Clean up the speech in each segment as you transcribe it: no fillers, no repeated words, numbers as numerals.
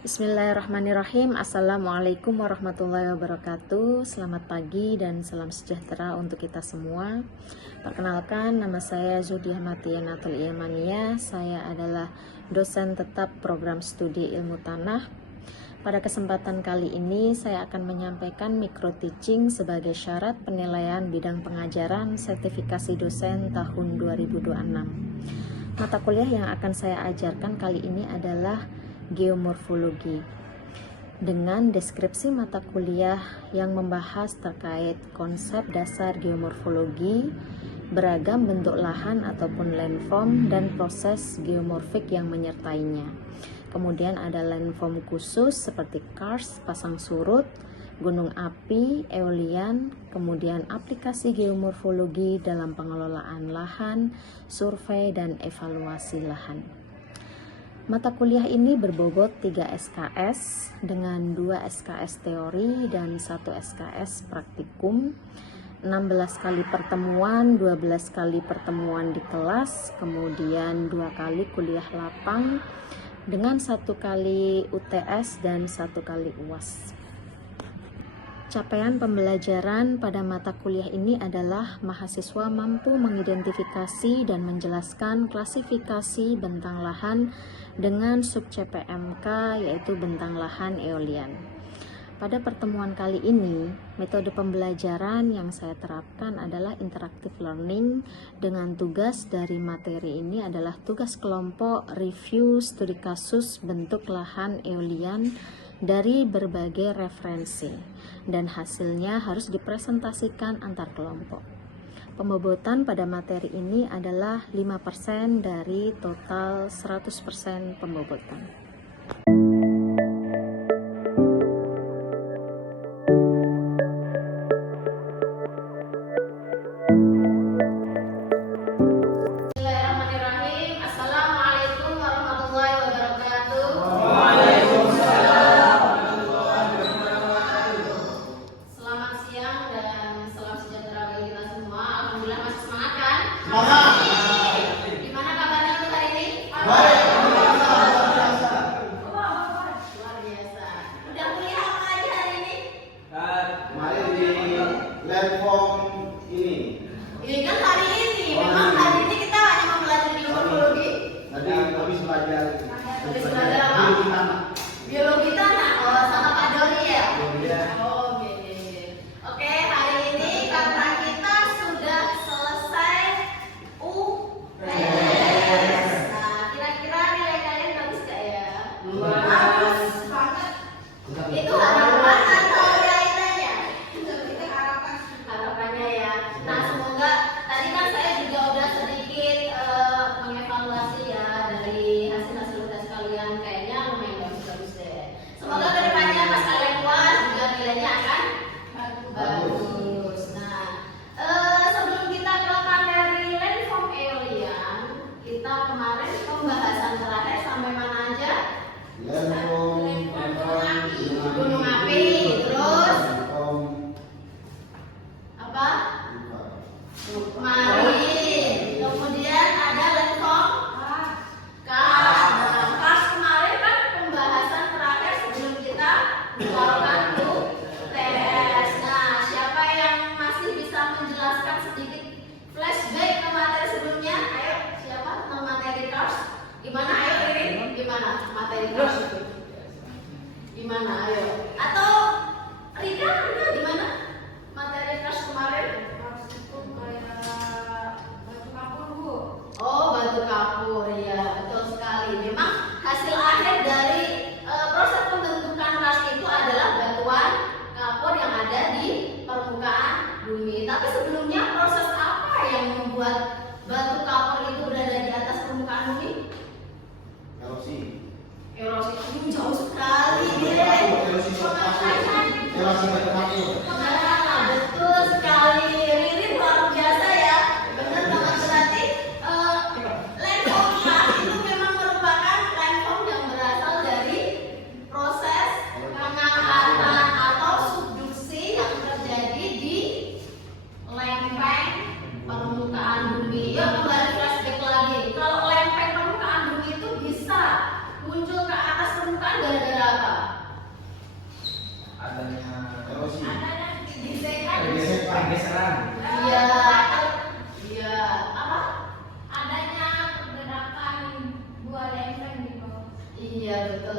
Bismillahirrahmanirrahim. Assalamualaikum warahmatullahi wabarakatuh. Selamat pagi dan salam sejahtera untuk kita semua. Perkenalkan, nama saya Zudiah Matianatul Ilmania. Saya adalah dosen tetap program studi ilmu tanah. Pada kesempatan kali ini saya akan menyampaikan micro teaching sebagai syarat penilaian bidang pengajaran sertifikasi dosen tahun 2026. Mata kuliah yang akan saya ajarkan kali ini adalah geomorfologi, dengan deskripsi mata kuliah yang membahas terkait konsep dasar geomorfologi, beragam bentuk lahan ataupun landform, dan proses geomorfik yang menyertainya. Kemudian ada landform khusus seperti karst, pasang surut, gunung api, eolian, kemudian aplikasi geomorfologi dalam pengelolaan lahan, survei, dan evaluasi lahan. Mata kuliah ini berbobot 3 SKS dengan 2 SKS teori dan 1 SKS praktikum, 16 kali pertemuan, 12 kali pertemuan di kelas, kemudian 2 kali kuliah lapang dengan 1 kali UTS dan 1 kali UAS. Capaian pembelajaran pada mata kuliah ini adalah mahasiswa mampu mengidentifikasi dan menjelaskan klasifikasi bentang lahan dengan sub CPMK, yaitu bentang lahan eolian. Pada pertemuan kali ini, metode pembelajaran yang saya terapkan adalah interactive learning dengan tugas dari materi ini adalah tugas kelompok review studi kasus bentuk lahan eolian dari berbagai referensi, dan hasilnya harus dipresentasikan antar kelompok. Pembobotan pada materi ini adalah 5% dari total 100% pembobotan. Bismillahirrahmanirrahim. Assalamualaikum warahmatullahi wabarakatuh. Selamat siang dan salam sejahtera bagi kita semua. Alhamdulillah masih semangat kan? Gimana kabarnya untuk hari ini? Luar biasa. Udah kuliah apa aja hari ini? Kemarin di landform ini. Ini kan hari ini. Memang hari ini kita hanya mempelajari geomorfologi. Tadi habis belajar. Habis belajar apa? Biologi tanah. Biologi tanah. Oh, sama Pak Doni ya? Iya. Oh, oke. Oke, hari ini kata kita sudah selesai UTS. Nah, kira-kira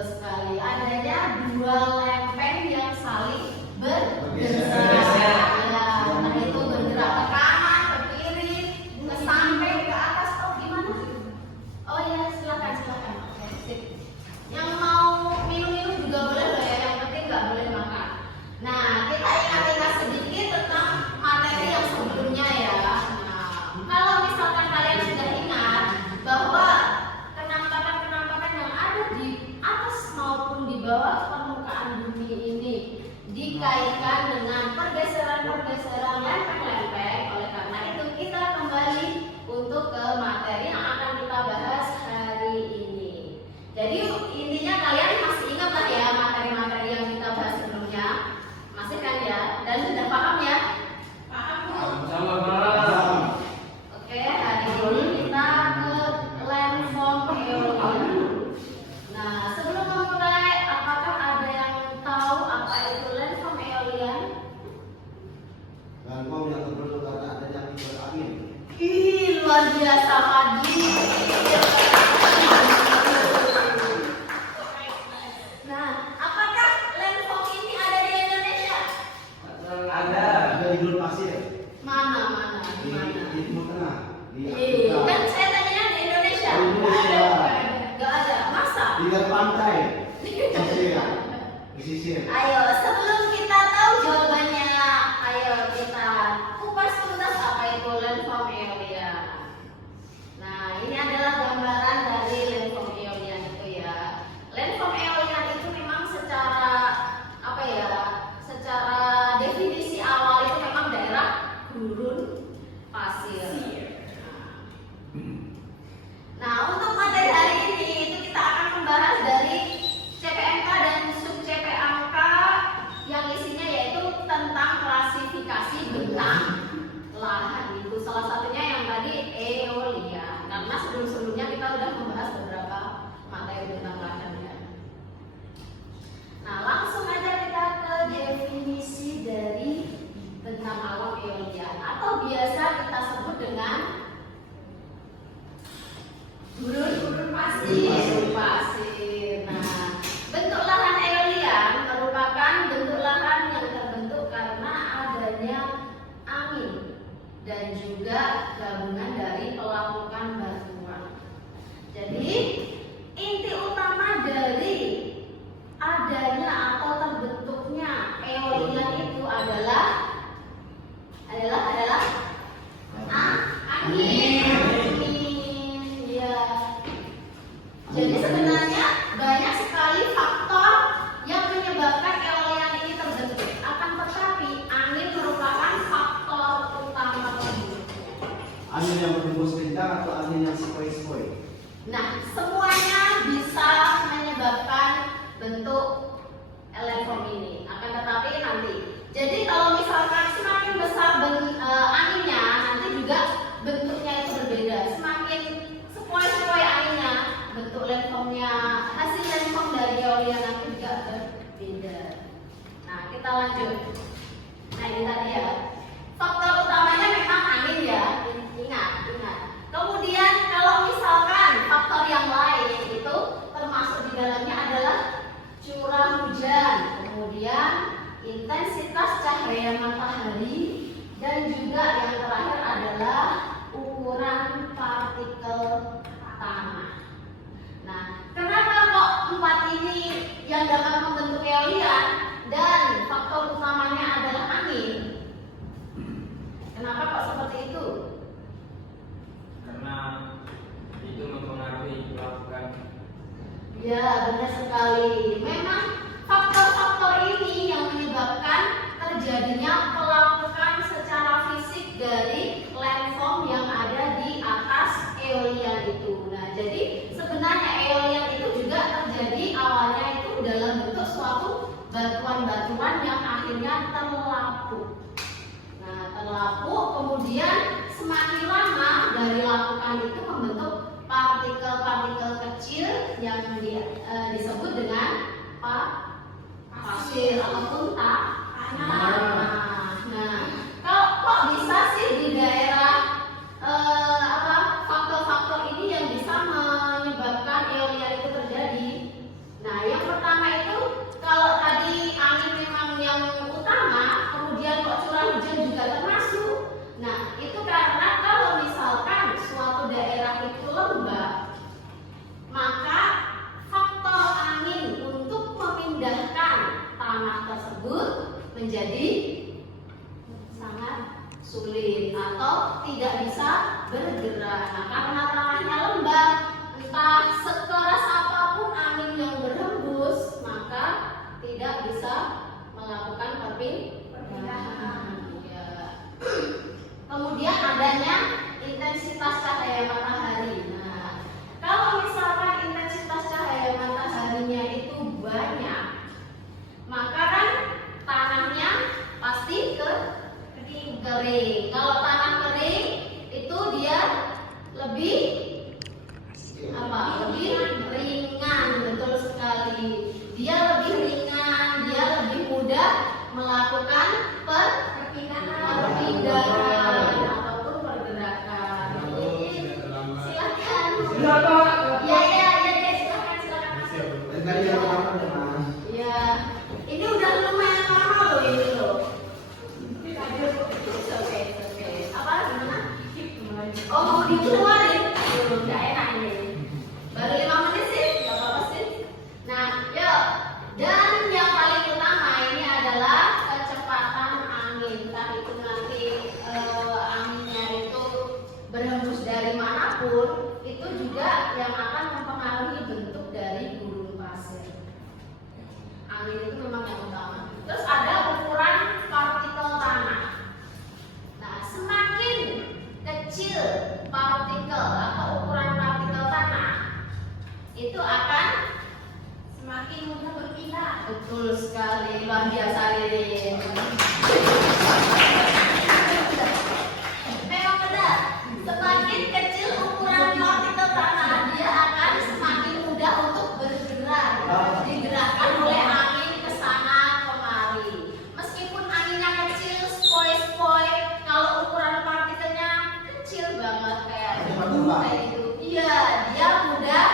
betul sekali. Adanya dua lempeng yang saling bergeser. Ya, nah itu bergerak ke kanan, ke kiri, ke samping, ke atas. Oh gimana? Oh ya, silakan silakan. Oke, sip. Yang mau minum-minum juga boleh loh ya. Yang penting nggak boleh makan. Nah, kita ingat-ingat sedikit tentang materi yang sebelumnya ya. Nah, kalau misalkan kalian sudah ingat bahwa penampakan-penampakan yang ada di atas maupun di bawah permukaan bumi ini dikaitkan dengan pergeseran-pergeseran lempeng-lempeng. Oleh karena itu kita kembali untuk ke materi yang akan kita bahas hari ini. Jadi intinya kalian masih ingat lah ya materi-materi yang kita bahas sebelumnya. Masih kan ya? Dan sudah paham ya? Paham Bu? Paham. Oke, hari ini kita ke landform eolian. Nah, sebelum memulai, apakah ada yang tahu apa itu landform eolian? Landform yang terbentuk karena adanya kibar angin. Ih, luar biasa Fadli. Nah, apakah landform ini ada di Indonesia? Ada di gurun pasir. Mana? Di Timur Tengah. Di Iya, Afrika. kan saya tanya di Indonesia. Di Indonesia. Gak ada. Masa? Di dekat pantai. Pesisir. Ayo, sebelum kita tahu jawabannya, ayo kita kupas tuntas apa itu landform eolian. Nah, ini adalah gambaran dari landform eolian itu ya. Landform eolian itu memang secara apa ya? Secara definisi awal itu memang daerah gurun pasir. Nah, untuk materi hari ini itu kita akan membahas dari CPMK dan sub CPMK yang isinya yaitu tentang klasifikasi bentang lahan. Itu salah satunya yang tadi eolian. Karena sebelum-sebelumnya kita sudah membahas beberapa materi tentang lahan ya. Nah, langsung aja kita ke definisi dari bentang alam eolian atau biasa kita sebut dengan gurun pasir. Nah, bentuk lahan eolian merupakan bentuk lahan yang terbentuk karena adanya angin dan juga gabungan dari pelapukan batuan. Jadi, inti utama dari adanya atau terbentuknya eolian itu adalah angin. Ya. Jadi sebenarnya banyak sekali faktor yang menyebabkan eolian ini terbentuk. Akan tetapi angin merupakan faktor utama terbentuknya. Angin yang berhembus kencang atau angin yang sepoi-sepoi? Nah, semuanya bisa menyebabkan bentuk landform ini. Akan tetapi nanti. Jadi kalau misalkan semakin besar anginnya, nanti juga bentuknya itu berbeda. Semakin sepoi-sepoi anginnya, bentuk landformnya, hasil landform dari eolian itu juga berbeda. Nah, kita lanjut. Nah, ini tadi ya. Faktor utamanya memang angin ya. Ingat. Kemudian kalau misalkan faktor yang lain itu termasuk di dalamnya adalah curah hujan, kemudian intensitas cahaya matahari, dan juga yang terakhir adalah ukuran partikel tanah. Nah, kenapa kok 4 ini yang dapat membentuk eolian dan faktor utamanya adalah angin? Kenapa kok seperti itu? Karena itu mempengaruhi pelapukan. Ya, benar sekali. Memang faktor-faktor ini yang menyebabkan terjadinya pelapukan secara fisik dari landform yang ada di atas eolian itu. Nah, jadi sebenarnya eolian itu juga terjadi awalnya itu dalam bentuk suatu batuan-batuan yang akhirnya terlapuk. Nah, terlapuk kemudian semakin lama dari lapukan itu membentuk partikel-partikel kecil yang disebut dengan pasir ataupun tanah. Nah, kok bisa sih di daerah faktor-faktor ini yang bisa menyebabkan eolian itu terjadi? Nah, yang yang itu lembab, maka faktor angin untuk memindahkan tanah tersebut menjadi sangat sulit atau tidak bisa bergerak. Nah, karena tanahnya lembab, entah sekeras apapun angin yang berhembus, maka tidak bisa melakukan perpindahan. Ya. Kemudian adanya intensitas cahaya matahari. Nah, kalau misalkan intensitas cahaya mataharinya itu banyak, maka kan tanahnya pasti kering. Kalau tanah kering itu dia lebih lebih ringan, betul sekali. Dia lebih ringan, dia lebih mudah melakukan perpindahan ataupun pergerakan. Silakan. Ya, silakan. Tadi yang pertama ya, Mas. Ya, ini udah lumayan lama loh ini loh. Oke. Apa gimana? Oh, mau dikeluarin? Nggak enak ini. Baru 5 menit sih, nggak apa-apa sih. Nah, yuk. Dan yang paling utama ini adalah kecepatan angin. Entah itu nanti anginnya itu berhembus dari manapun, itu juga yang akan mempengaruhi bentuk dari gurun pasir. Angin itu memang yang utama. Terus ada ukuran partikel tanah. Nah, semakin kecil partikel atau ukuran partikel tanah, itu akan semakin mudah berpindah. Betul sekali, luar biasa Lilin. Memang benar, semakin kecil ukuran partikel tanah, dia akan semakin mudah untuk bergerak, digerakkan oleh angin ke sana kemari. Meskipun anginnya kecil, spoi-spoi, kalau ukuran partikelnya kecil banget kayak gitu, iya, dia mudah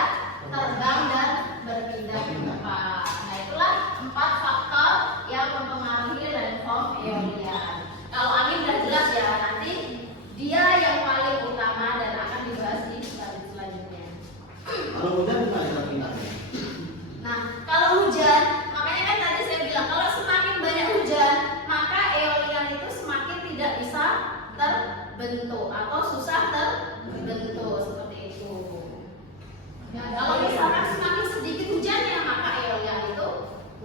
terbang dan berpindah ke tempat. Nah, itulah 4 faktor yang mempengaruhi landform eolian. Kalau angin udah jelas ya, nanti dia yang paling utama dan akan dibahas di slide selanjutnya. Kalau hujan gimana perpindahannya? Nah, kalau hujan, makanya kan tadi saya bilang kalau semakin banyak hujan, maka eolian itu semakin tidak bisa terbentuk atau susah terbentuk seperti itu. Nah, kalau misalkan semakin sedikit hujannya, maka eolian itu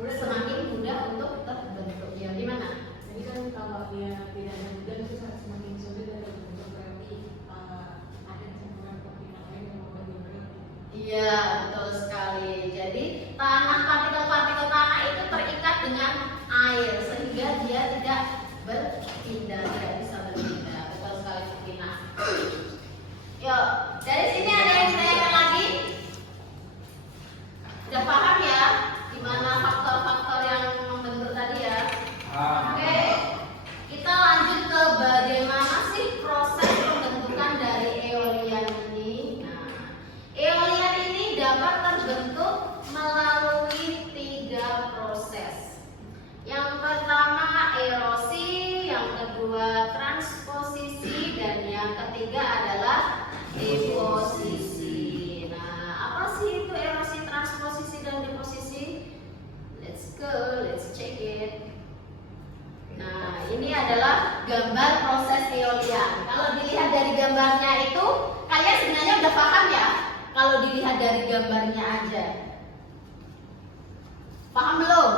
semakin mudah untuk terbentuk. Ya, gimana? Jadi kan kalau dia tidak ada hujan itu semakin sulit untuk bentuk berarti ada campuran partikel lain yang membuat dia berarti. Iya, betul sekali. Jadi partikel-partikel tanah itu terikat dengan air sehingga dia tidak berpindah, tidak bisa berpindah. Betul sekali, Fina. Yuk, dari sini ada yang ditanyakan lagi? Udah paham ya gimana faktor-faktor yang membentuk tadi ya? Oke, kita lanjut ke bagaimana sih proses pembentukan dari eolian ini. Nah, eolian ini dapat terbentuk melalui 3 proses. Yang pertama erosi, yang kedua transposisi, dan yang ketiga adalah deposisi. Nah, apa sih itu erosi, transposisi, dan deposisi? Let's go, let's check it. Nah, ini adalah gambar proses eolian. Kalau dilihat dari gambarnya itu, kalian sebenarnya udah paham ya? Kalau dilihat dari gambarnya aja. Paham belum?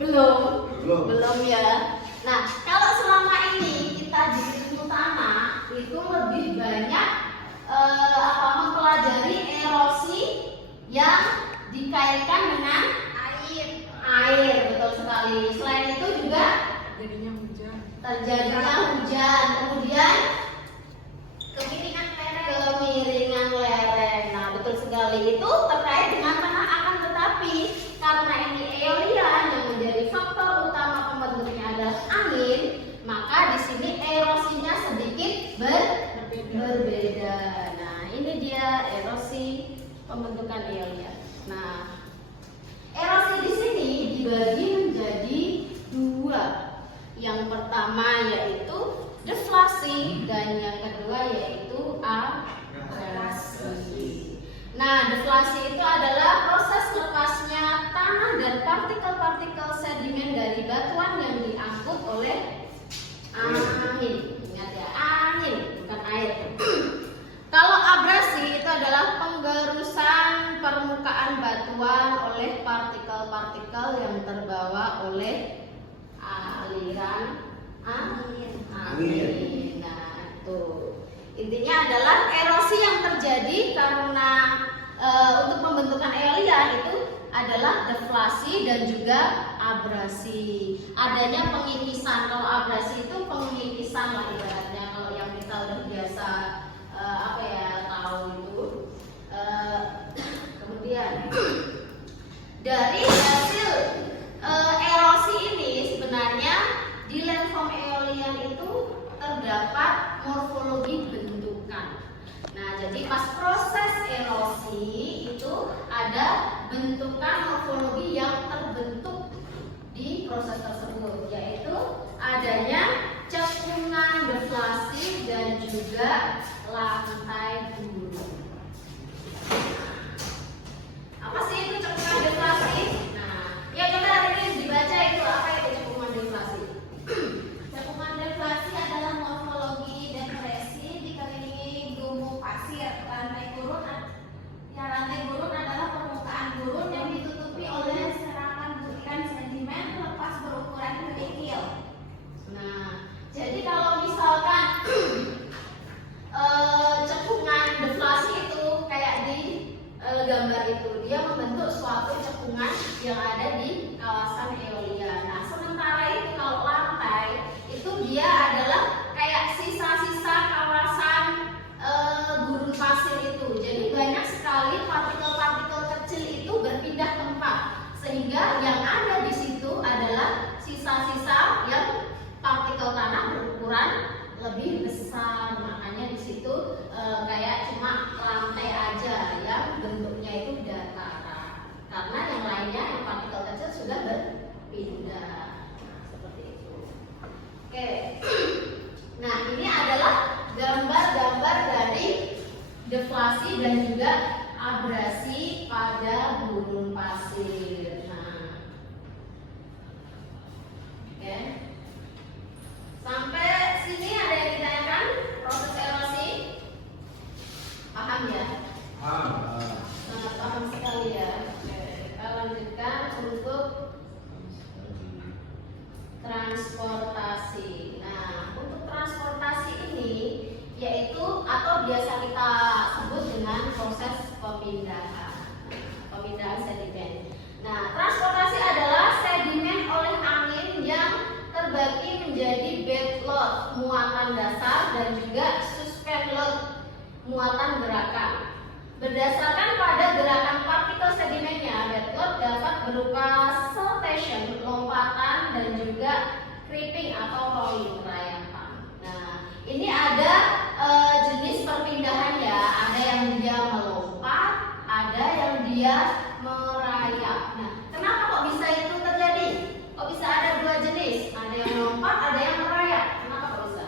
Belum ya. Nah, kalau selama ini kita di ilmu tanah itu lebih banyak mempelajari erosi yang dikaitkan dengan air, betul sekali. Selain itu juga terjadinya hujan, kemudian kemiringan lereng. Nah, betul sekali, itu terkait dengan tanah akan, tetapi karena ini eolian yang menjadi faktor utama pembentuknya adalah angin, maka di sini erosinya sedikit berbeda. Nah, ini dia erosi pembentukan eolian. Nah, erosi di sini dibagi menjadi 2. Yang pertama yaitu deflasi dan yang kedua yaitu Nah, deflasi itu adalah proses lepasnya tanah dan partikel-partikel sedimen dari batuan yang diangkut oleh angin. Ingat ya, angin bukan air. Kalau abrasi itu adalah penggerusan permukaan batuan oleh partikel-partikel yang terbawa oleh aliran angin. Nah, itu intinya adalah erosi yang terjadi karena untuk pembentukan eolian itu adalah deflasi dan juga abrasi. Adanya pengikisan. Kalau abrasi itu pengikisan lah ibaratnya. Kalau yang kita udah biasa tahu itu. Kemudian dari hasil erosi ini sebenarnya di landform eolian itu terdapat morfologi bentukan. Nah, jadi pas proses erosi itu ada bentukan morfologi yang terbentuk di proses tersebut, yaitu adanya cekungan deflasi dan juga lantai gurun. Apa sih itu cekungan deflasi? Nah, ya kita hari ini dibaca itu apa itu cekungan deflasi. Cekungan deflasi adalah morfologi depresi dikelilingi gumuk pasir. Lantai gurun adalah permukaan gurun yang ditutupi oleh serapan butiran sedimen lepas berukuran kerikil. Nah, jadi kalau misalkan cekungan deflasi itu kayak di gambar itu, dia membentuk suatu cekungan yang ada di kawasan eolian. Nah, sementara itu kalau lantai itu dia adalah kayak sisa-sisa kawasan gurun pasir itu. Jadi banyak sekali partikel-partikel kecil itu berpindah tempat, sehingga yang ada di situ adalah sisa-sisa yang partikel tanah berukuran lebih besar. Makanya di situ kayak cuma lantai aja yang bentuknya itu dataran, karena yang lainnya yang partikel kecil sudah berpindah. Seperti itu. Oke. Nah, ini adalah gambar-gambar dari deflasi dan juga abrasi pada gurun pasir. Nah, oke. Sampai sini ada yang ditanyakan proses erosi? Paham ya? Sangat paham sekali ya. Oke, kita lanjutkan untuk transportasi. Nah, untuk transportasi ini yaitu atau biasa kita sebut dengan proses pemindahan sedimen. Nah, transportasi adalah sedimen oleh angin yang terbagi menjadi bed load muatan dasar dan juga suspend load muatan gerakan. Berdasarkan pada gerakan partikel sedimennya, bed load dapat berupa saltation, lompatan, dan juga creeping atau rolling, merayakan. Nah, ini ada jenis perpindahan ya. Ada yang dia melompat, ada yang dia merayap. Nah, kenapa kok bisa itu terjadi? Kok bisa ada dua jenis? Ada yang melompat, ada yang merayap. Kenapa kok bisa?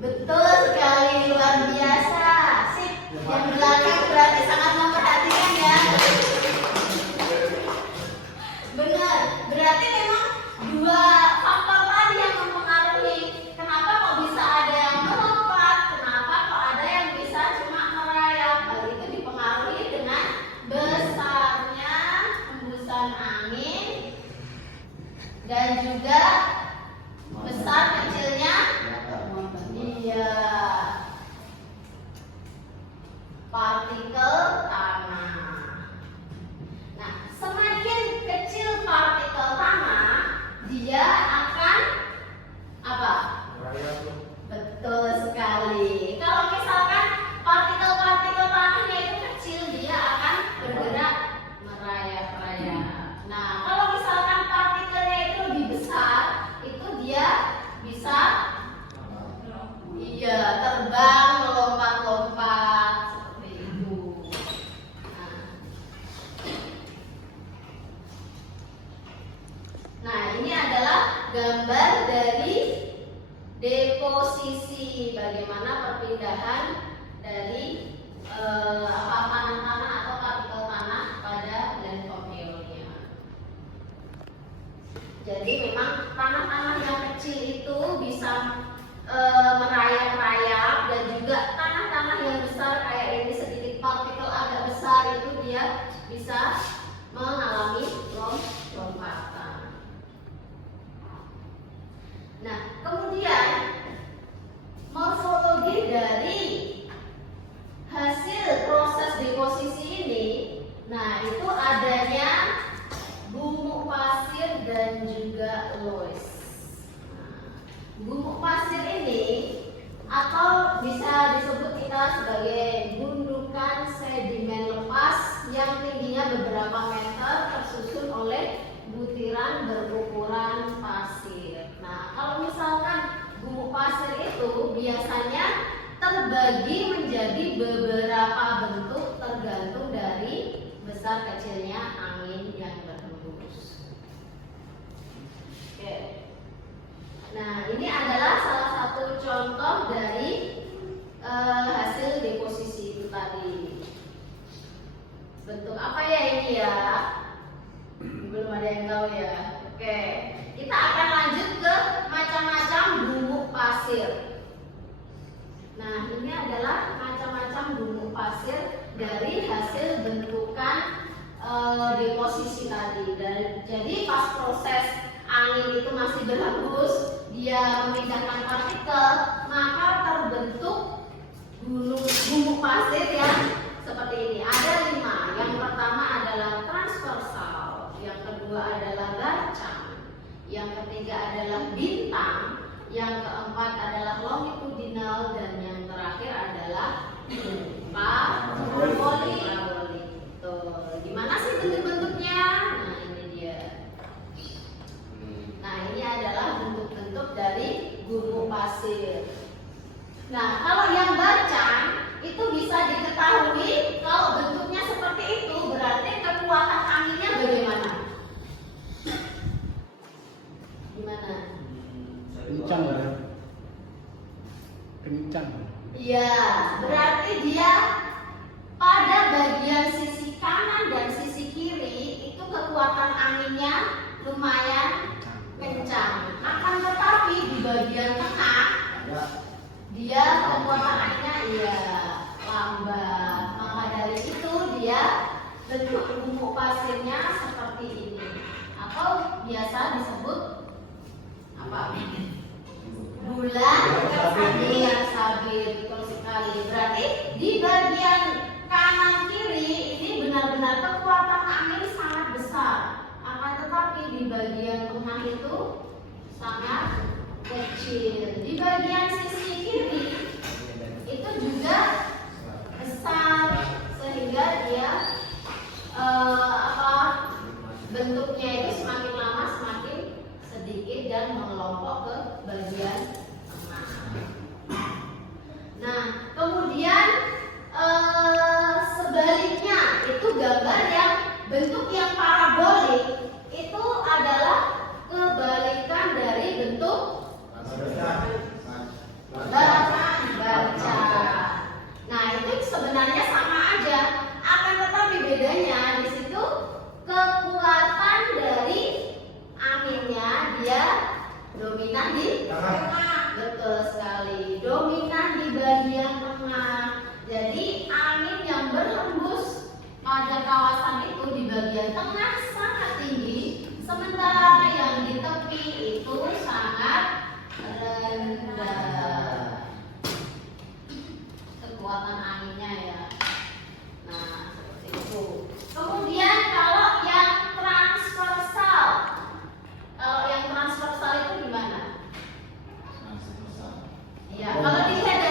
Betul sekali, luar biasa. Sip. Yang belakang berarti sangat memperhatikan ya. Benar. Berarti memang dua faktor tadi yang mempengaruhi. Kenapa kok bisa ada yang melompat? Kenapa kok ada yang bisa cuma merayap? Hal itu dipengaruhi dengan besarnya hembusan angin dan juga besar kecilnya partikel tanah. Nah, semakin kecil partikel tanah, dia akan apa? Betul sekali. Kalau misalkan partikel-partikel tanahnya itu kecil, dia akan bergerak merayap-rayap. Nah, kalau misalkan partikelnya itu lebih besar, itu dia bisa terbang, melompat-lompat seperti itu. Nah, ini adalah gambar dari deposisi, bagaimana perpindahan dari tanah-tanah atau partikel tanah pada landformnya. Jadi memang tanah-tanah yang kecil itu bisa merayap-rayap, dan juga tanah-tanah yang besar kayak ini sedikit partikel agak besar itu dia bisa mengalami lompatan. Nah, kemudian morfologi dari hasil proses deposisi ini, nah itu adanya gumuk pasir dan juga loess. Gumuk pasir ini atau bisa disebut kita sebagai gundukan sedimen lepas yang tingginya beberapa meter tersusun oleh butiran berukuran pasir. Nah, kalau misalkan gumuk pasir itu biasanya terbagi menjadi beberapa bentuk tergantung dari besar kecilnya angin yang berhembus. Oke. Nah, ini adalah salah satu contoh dari hasil deposisi itu tadi. Bentuk apa ya ini ya? Belum ada yang tahu ya. Oke, kita akan lanjut ke macam-macam gumuk pasir. Nah, ini adalah macam-macam gumuk pasir dari hasil bentukan deposisi tadi. Jadi pas proses angin itu masih berhembus, dia memindahkan partikel, maka terbentuk gumuk pasir yang seperti ini. Ada 5. Yang pertama adalah transversal, yang kedua adalah garcang, yang ketiga adalah bintang, yang keempat adalah longitudinal, dan yang terakhir adalah parabolik. Tuh, gimana sih bentuk-bentuknya? Nah, ini dia. Nah, ini adalah bentuk-bentuk dari gumuk pasir. Nah, kalau yang garcang itu bisa diketahui kalau bentuknya seperti itu, berarti kekuatan anginnya bagaimana? Gimana? Kencang ya. Kencang. Iya, berarti dia pada bagian sisi kanan dan sisi kiri itu kekuatan anginnya lumayan kencang. Akan tetapi di bagian tengah dia kekuatan anginnya lambat. Maka dari itu dia bentuk gumuk pasirnya seperti ini, atau biasa disebut apa? Bulan sabit. Betul sekali. Berarti di bagian kanan kiri ini benar-benar kekuatan angin sangat besar. Akan tetapi di bagian tengah itu sangat kecil. Di bagian sisi kiri itu juga besar, sehingga dia bentuknya itu semakin lama semakin sedikit dan mengelompok ke bagian tengah. Nah, kemudian sebaliknya itu gambar yang bentuk yang parabolik itu adalah kebalikan dari bentuk baca. Nah, itu sebenarnya sama aja, akan tetapi bedanya di situ kekuatan dari anginnya dia dominan di tengah. Betul sekali, dominan di bagian tengah. Jadi angin yang berhembus pada kawasan itu di bagian tengah sangat tinggi, sementara yang di tepi itu sangat rendah kekuatan anginnya ya. Nah, seperti itu. Kemudian kalau yang transversal itu gimana? Ya, kalau dilihat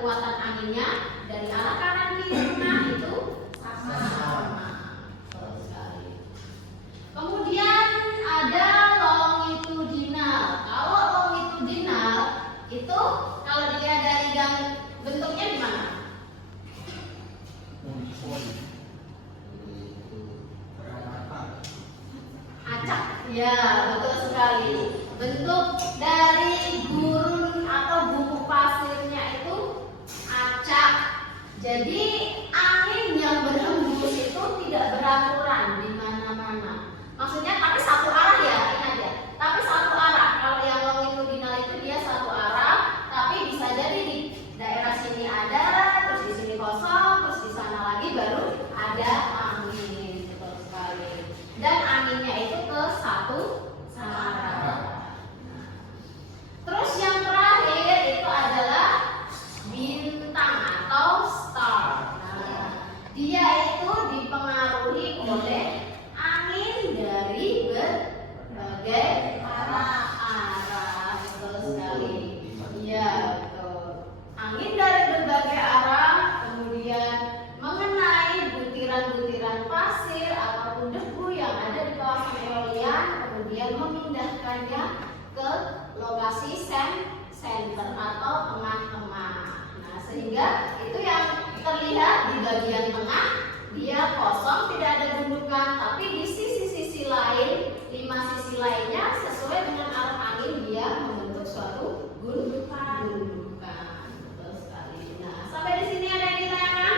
kekuatan anginnya dari arah kanan kiri rumah itu sama. Betul sekali. Kemudian ada longitudinal. Kalau longitudinal itu kalau dilihat dari bentuknya gimana? Acak. Ya, betul sekali. Bentuk dari gurun atau gumuk pasirnya itu acak. Jadi angin yang berhembus itu tidak beraturan di mana-mana. Maksudnya tapi satu arah ya, ingat ya. Tapi satu arah. Kalau yang longitudinal itu dia satu arah, tapi bisa jadi di daerah sini ada, terus di sini kosong, terus di sana lagi baru ada angin. Betul sekali. Dan anginnya itu ke satu arah. Terus yang terakhir itu adalah bintang atau star. Nah, dia itu dipengaruhi oleh angin dari berbagai arah. Betul sekali. Iya, betul. Angin dari berbagai arah kemudian mengenai butiran-butiran pasir ataupun debu yang ada di kawasan eolian, kemudian memindahkannya ke lokasi center atau tengah-tengah. Nah, sehingga itu yang terlihat di bagian tengah dia kosong, tidak ada gundukan, tapi di sisi-sisi lain, 5 sisi lainnya sesuai dengan arah angin dia membentuk suatu gundukan. Betul sekali. Nah, sampai di sini ada yang ditanyakan?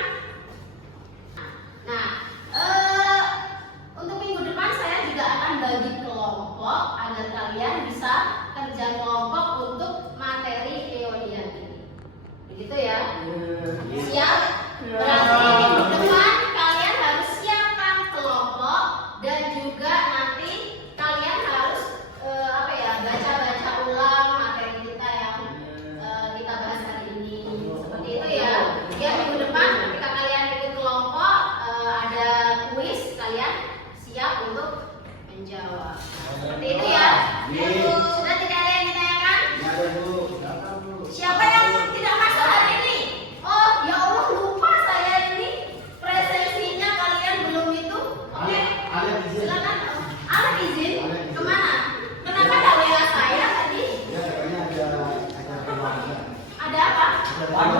Nah, untuk minggu depan saya juga akan bagi kelompok agar kalian bisa kerja kelompok untuk materi eolian ini. Begitu ya? Siap? Berarti minggu depan kalian harus siapkan kelompok dan juga nanti kalian harus baca-baca ulang materi kita yang kita bahas hari ini. Seperti itu ya. Ya, minggu depan ketika kalian ikut kelompok ada kuis, kalian siap untuk menjawab. Seperti itu ya. Sudah tidak ada yang ditanyakan? Siapa yang tidak masuk hari ini? Oh, ya Allah, lupa saya ini presensinya kalian belum itu. Oke. Silakan. Ada izin? Kemana? Kenapa ada WA saya tadi? Ada apa? Ada